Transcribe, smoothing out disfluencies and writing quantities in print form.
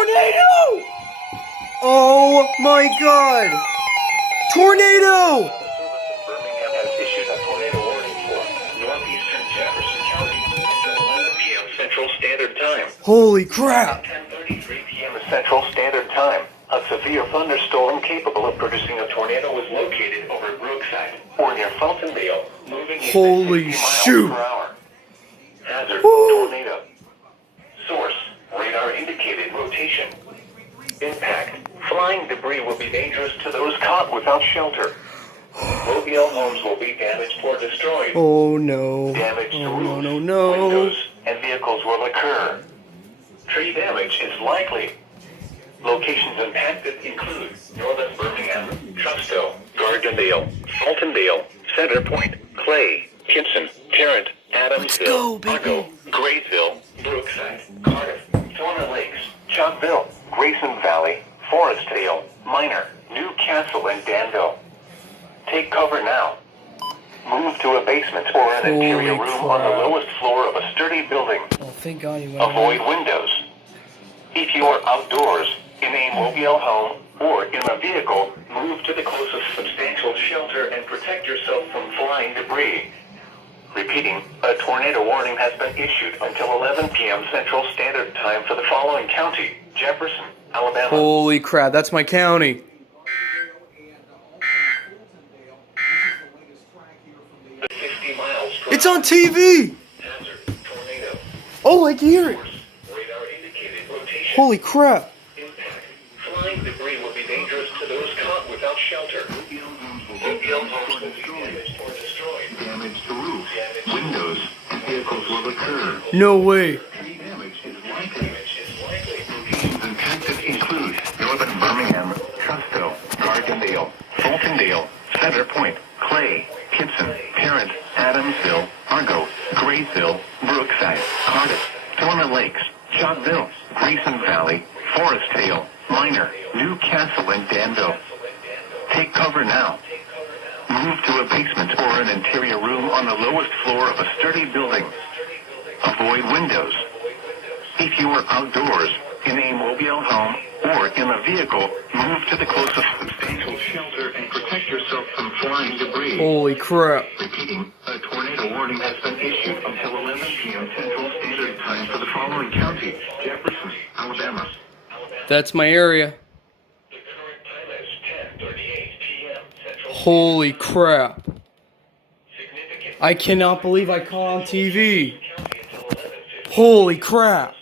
Tornado! Oh my god! Tornado! Birmingham has issued a tornado warning for northeastern Jefferson County until 11 p.m. Central Standard Time. Holy crap! 10:33 p.m. Central Standard Time. A severe thunderstorm capable of producing a tornado was located over Brookside or near Fountaindale, moving at Holy 60 miles shoot. per hour. Hazard: Woo. tornado. Source: radar indicated rotation. Impact: flying debris will be dangerous to those caught without shelter. Mobile homes will be damaged or destroyed. Oh no. Damage to Oh roofs, no. windows, and vehicles will occur. Tree damage is likely. Locations impacted include northern Birmingham, Trussville, Gardendale, Fultondale, Center Point, Clay, Kimpson, Tarrant, Adamsville, Argo, Grayville, Brookside, Cardiff, Thorner Lakes, Chalkville, Grayson Valley, Forestdale, Minor, Newcastle, and Danville. Take cover now. Move to a basement or an interior Holy room on the crap. lowest floor of a sturdy building. Oh, thank God you went Avoid windows. If you are outdoors, in a mobile home, or in a vehicle, move to the closest substantial shelter and protect yourself from flying debris. Repeating, a tornado warning has been issued until 11 p.m. Central Standard Time for the following county: Jefferson, Alabama. Holy crap, that's my county. The 60 miles per It's on hour TV! hazard, tornado. Oh, I can hear it. Source: radar indicated rotation. Holy crap. Impact: flying debris will be dangerous to those caught without shelter. Mobile homes will be damaged or destroyed. Damage to roofs, windows, and vehicles will occur. No way. Tree damage is likely. Damage is likely. Locations impacted include northern Birmingham, Trussville, Gardendale, Fultondale, Center Point, Clay, Kimpson, Tarrant, Adamsville, Argo, Grayville, Brookside, Cardiff, Thorner Lakes, Chalkville, Grayson Valley, Forestdale, Minor, Newcastle, and Danville. Take cover now. Move to a basement or an interior room on the lowest floor of a sturdy building. Avoid windows. If you are outdoors, in a mobile home, or in a vehicle, move to the closest substantial shelter and protect yourself from flying debris. Holy crap. Repeating, a tornado warning has been issued until 11 p.m. Central Standard Time for the following county: Jefferson, Alabama. That's my area. The current time is 10:38 p.m. Central. Holy crap. Significant I cannot believe I caught on TV. county until 11:15. Holy crap.